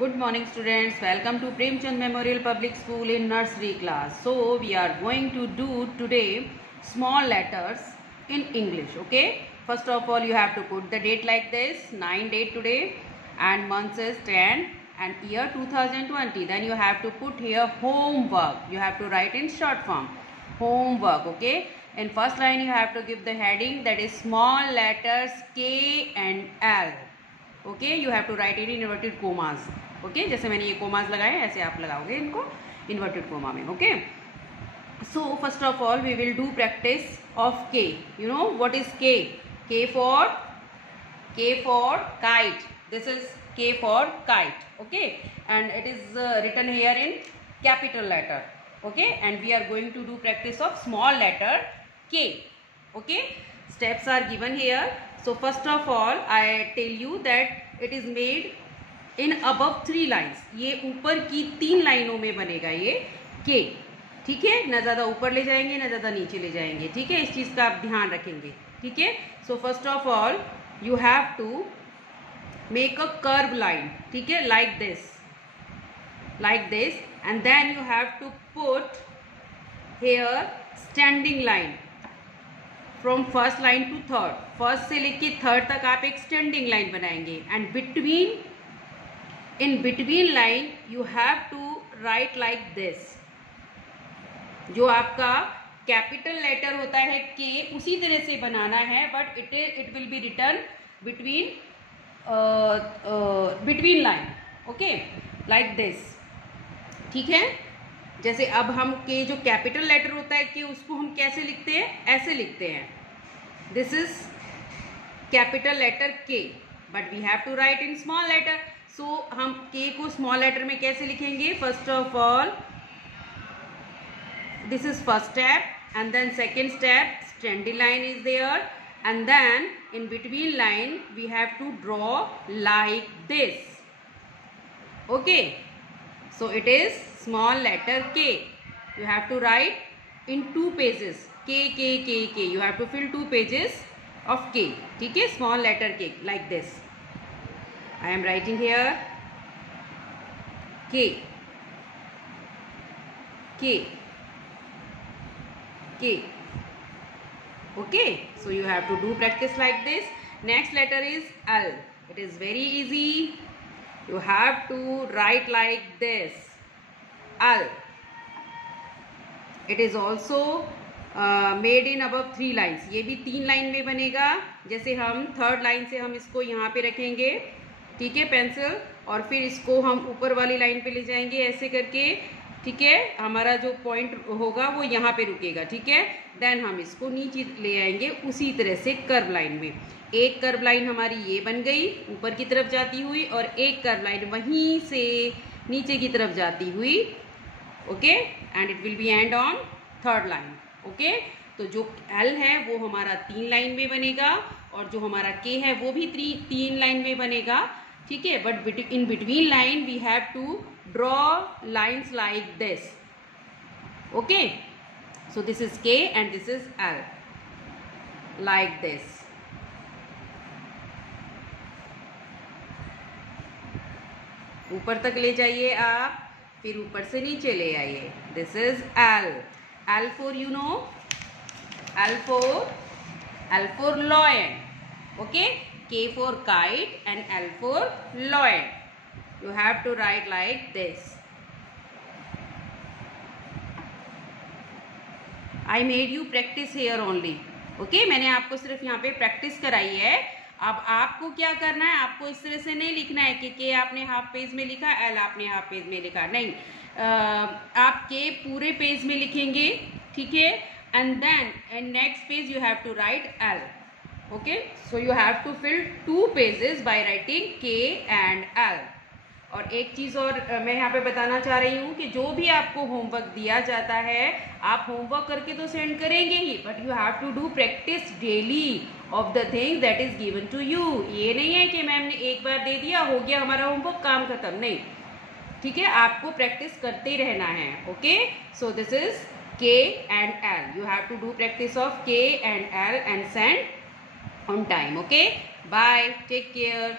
Good morning students, welcome to Premchand Memorial Public School in nursery class. So we are going to do today small letters in English. Okay, first of all you have to put the date like this, 9 date today, and month is 10 and year 2020. Then you have to put here homework. You have to write in short form homework. Okay, in first line you have to give the heading, that is small letters K and L. Okay, you have to write it in inverted commas. Okay, जैसे मैंने ये commas लगाए ऐसे आप लगाओगे इनको inverted comma में. Okay, so first of all we will do practice of K. You know what is K? K for kite. This is K for kite. Okay, and it is written here in capital letter. Okay, and we are going to do practice of small letter के. Okay, steps are given here. So first of all I tell you that it is made in above 3 lines. ये ऊपर की 3 लाइनों में बनेगा ये के. ठीक है, ना ज़्यादा ऊपर ले जाएंगे ना ज़्यादा नीचे ले जाएंगे. ठीक है, इस चीज़ का आप ध्यान रखेंगे. ठीक है, so first of all you have to make a curve line. ठीक है, like this and then you have to put here standing line from first line to third. First से लेके थर्ड तक आप एक स्टैंडिंग लाइन बनाएंगे and in between line you have to write like this. जो आपका कैपिटल लेटर होता है के उसी तरह से बनाना है, but it will be written between line. Okay, like this. ठीक है, जैसे अब हम के जो कैपिटल लेटर होता है कि उसको हम कैसे लिखते हैं, ऐसे लिखते हैं. This is capital letter K, but we have to write in small letter. So हम के को स्मॉल लेटर में कैसे लिखेंगे? First of all this is first step and then second step standing line is there and then in between line we have to draw like this. Okay, so it is small letter K. You have to write in 2 pages. K. You have to fill 2 pages of K. ठीक है, small letter K like this. I am writing here K. Okay, so you have to do practice like this. Next letter is L. It is very easy. You have to write like this, L. It is also made in above 3 lines. ये भी 3 line में बनेगा. जैसे हम third line से हम इसको यहाँ पे रखेंगे. ठीक है, पेंसिल, और फिर इसको हम ऊपर वाली लाइन पे ले जाएंगे ऐसे करके. ठीक है, हमारा जो पॉइंट होगा वो यहाँ पे रुकेगा. ठीक है, देन हम इसको नीचे ले आएंगे उसी तरह से कर्व लाइन में. एक कर्व लाइन हमारी ये बन गई ऊपर की तरफ जाती हुई और एक कर्व लाइन वहीं से नीचे की तरफ जाती हुई. Okay, and it will B and on third line. Okay, तो जो एल है वो हमारा 3 लाइन में बनेगा और जो हमारा के है वो भी 3 लाइन में बनेगा. ठीक है, but in between line we have to draw lines like this. Okay, so this is K and this is L like this. ऊपर तक ले जाइए आप, फिर ऊपर से नीचे ले आइए. This is L. L for you know, L for lion. Okay, K for kite and L for lion. You have to write like this. I made you practice here only. Okay, मैंने आपको सिर्फ यहाँ पे practice कराई है. अब आपको क्या करना है, आपको इस तरह से नहीं लिखना है कि के आपने हाफ पेज में लिखा, एल आपने हाफ पेज में लिखा. नहीं, आप के पूरे पेज में लिखेंगे. ठीक है, and then in next page you have to write L. Okay, so you have to fill 2 pages by writing K and L. और एक चीज़ और मैं यहाँ पे बताना चाह रही हूँ कि जो भी आपको होमवर्क दिया जाता है आप होमवर्क करके तो सेंड करेंगे ही, but you have to do practice daily of the things that is given to you. ये नहीं है कि मैम ने एक बार दे दिया हो गया हमारा होमवर्क, काम खत्म. नहीं, ठीक है, आपको प्रैक्टिस करते रहना है. Okay, so this is K and L. You have to do practice of K and L and send on time. Okay, bye, take care.